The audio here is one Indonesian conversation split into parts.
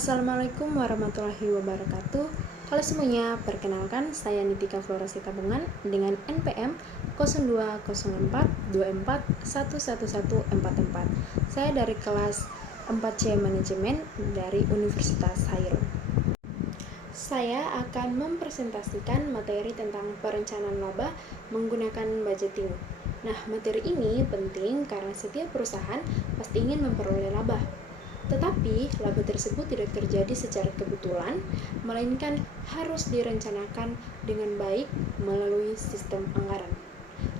Assalamualaikum warahmatullahi wabarakatuh. Halo semuanya, perkenalkan saya Nitika Florasita Bungan dengan NPM 020424111144. Saya dari kelas 4C Manajemen dari Universitas Hairul. Saya akan mempresentasikan materi tentang perencanaan laba menggunakan budgeting. Nah, materi ini penting karena setiap perusahaan pasti ingin memperoleh laba. Tetapi, laba tersebut tidak terjadi secara kebetulan, melainkan harus direncanakan dengan baik melalui sistem anggaran.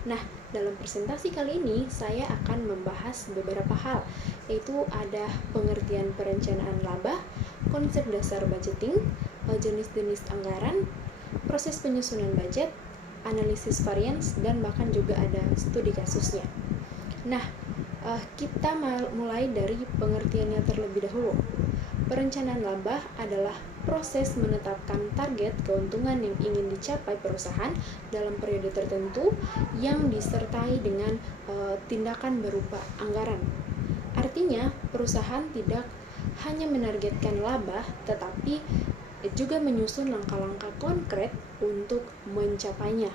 Nah, dalam presentasi kali ini, saya akan membahas beberapa hal, yaitu ada pengertian perencanaan laba, konsep dasar budgeting, jenis-jenis anggaran, proses penyusunan budget, analisis variance, dan bahkan juga ada studi kasusnya. Nah, kita mulai dari pengertiannya terlebih dahulu. Perencanaan laba adalah proses menetapkan target keuntungan yang ingin dicapai perusahaan dalam periode tertentu yang disertai dengan tindakan berupa anggaran. Artinya, perusahaan tidak hanya menargetkan laba, tetapi juga menyusun langkah-langkah konkret untuk mencapainya.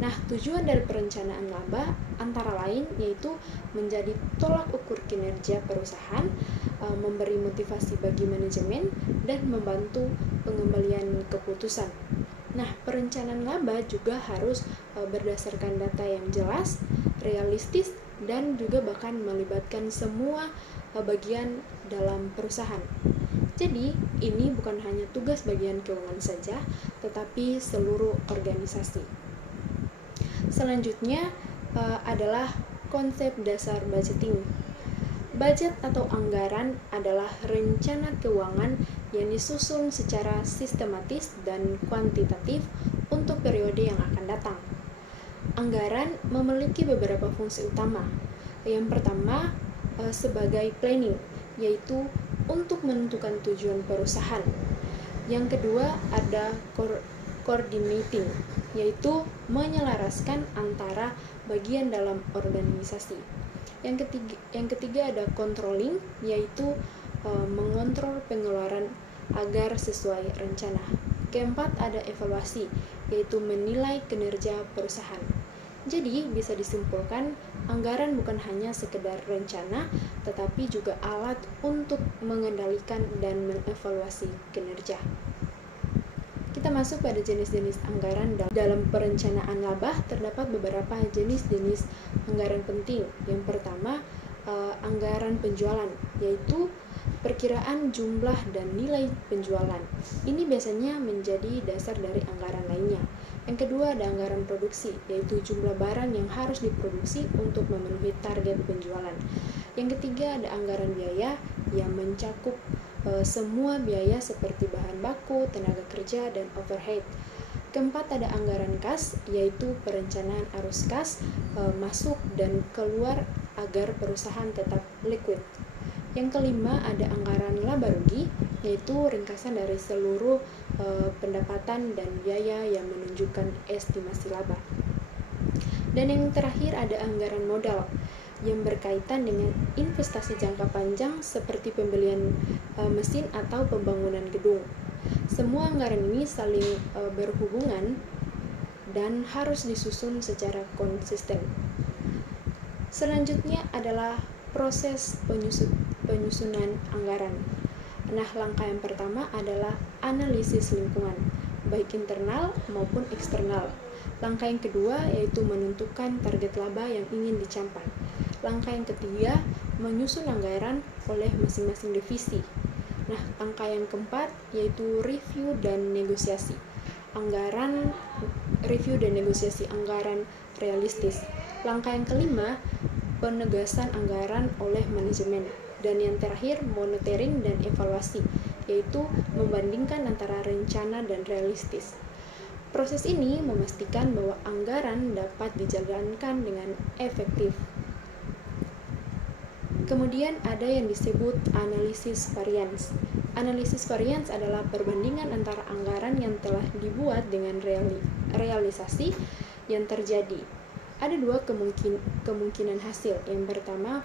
Nah, tujuan dari perencanaan laba antara lain yaitu menjadi tolak ukur kinerja perusahaan, memberi motivasi bagi manajemen, dan membantu pengembalian keputusan. Nah, perencanaan laba juga harus berdasarkan data yang jelas, realistis, dan juga bahkan melibatkan semua bagian dalam perusahaan. Jadi, ini bukan hanya tugas bagian keuangan saja, tetapi seluruh organisasi. Selanjutnya adalah konsep dasar budgeting. Budget atau anggaran adalah rencana keuangan yang disusun secara sistematis dan kuantitatif untuk periode yang akan datang. Anggaran memiliki beberapa fungsi utama. Yang pertama, sebagai planning, yaitu untuk menentukan tujuan perusahaan. Yang kedua, ada coordinating, yaitu menyelaraskan antara bagian dalam organisasi. Yang ketiga ada controlling, yaitu mengontrol pengeluaran agar sesuai rencana. Keempat ada evaluasi, yaitu menilai kinerja perusahaan. Jadi bisa disimpulkan, anggaran bukan hanya sekedar rencana, tetapi juga alat untuk mengendalikan dan mengevaluasi kinerja. Kita masuk pada jenis-jenis anggaran. Dalam perencanaan laba terdapat beberapa jenis-jenis anggaran penting. Yang pertama, anggaran penjualan, yaitu perkiraan jumlah dan nilai penjualan. Ini biasanya menjadi dasar dari anggaran lainnya. Yang kedua ada anggaran produksi, yaitu jumlah barang yang harus diproduksi untuk memenuhi target penjualan. Yang ketiga ada anggaran biaya yang mencakup semua biaya seperti bahan baku, tenaga kerja, dan overhead. Keempat ada anggaran kas, yaitu perencanaan arus kas, masuk dan keluar agar perusahaan tetap liquid. Yang kelima ada anggaran laba rugi, yaitu ringkasan dari seluruh pendapatan dan biaya yang menunjukkan estimasi laba. Dan yang terakhir ada anggaran modal, yang berkaitan dengan investasi jangka panjang seperti pembelian mesin atau pembangunan gedung. Semua anggaran ini saling berhubungan dan harus disusun secara konsisten. Selanjutnya adalah proses penyusunan anggaran. Nah, langkah yang pertama adalah analisis lingkungan, baik internal maupun eksternal. Langkah yang kedua yaitu menentukan target laba yang ingin dicapai. Langkah yang ketiga, menyusun anggaran oleh masing-masing divisi. Nah, langkah yang keempat yaitu review dan negosiasi. Review dan negosiasi anggaran realistis. Langkah yang kelima, penegasan anggaran oleh manajemen. Dan yang terakhir, monitoring dan evaluasi, yaitu membandingkan antara rencana dan realistis. Proses ini memastikan bahwa anggaran dapat dijalankan dengan efektif. Kemudian ada yang disebut analisis variance. Analisis variance adalah perbandingan antara anggaran yang telah dibuat dengan realisasi yang terjadi. Ada dua kemungkinan hasil. Yang pertama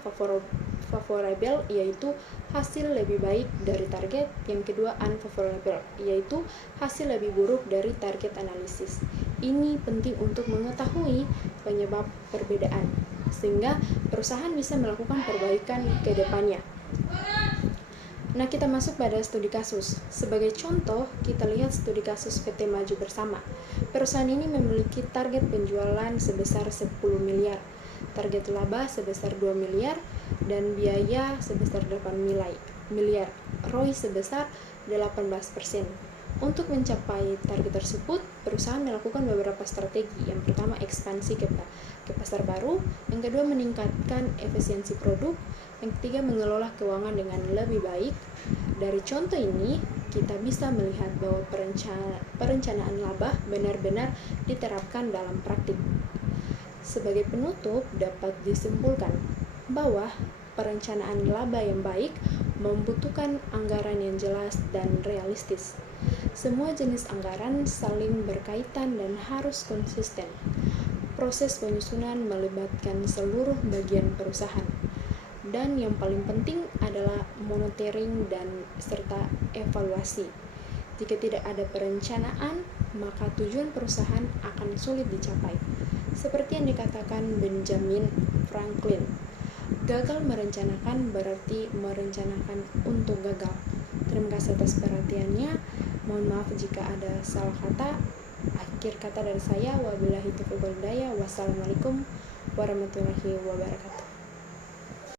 favorable, yaitu hasil lebih baik dari target. Yang kedua, unfavorable, yaitu hasil lebih buruk dari target analisis. Ini penting untuk mengetahui penyebab perbedaan, sehingga perusahaan bisa melakukan perbaikan ke depannya. Nah, kita masuk pada studi kasus. Sebagai contoh, kita lihat studi kasus PT Maju Bersama. Perusahaan ini memiliki target penjualan sebesar 10 miliar, target laba sebesar 2 miliar, dan biaya sebesar 8 miliar, ROI sebesar 18%. Untuk mencapai target tersebut, perusahaan melakukan beberapa strategi. Yang pertama, ekspansi ke pasar baru. Yang kedua, meningkatkan efisiensi produk. Yang ketiga, mengelola keuangan dengan lebih baik. Dari contoh ini, kita bisa melihat bahwa perencanaan laba benar-benar diterapkan dalam praktik. Sebagai penutup, dapat disimpulkan bahwa perencanaan laba yang baik membutuhkan anggaran yang jelas dan realistis. Semua jenis anggaran saling berkaitan dan harus konsisten. Proses penyusunan melibatkan seluruh bagian perusahaan. Dan yang paling penting adalah monitoring dan serta evaluasi. Jika tidak ada perencanaan, maka tujuan perusahaan akan sulit dicapai. Seperti yang dikatakan Benjamin Franklin, gagal merencanakan berarti merencanakan untuk gagal. Terima kasih atas perhatiannya. Mohon maaf jika ada salah kata. Akhir kata dari saya, wabillahi taufiq wal hidayah. Wassalamualaikum warahmatullahi wabarakatuh.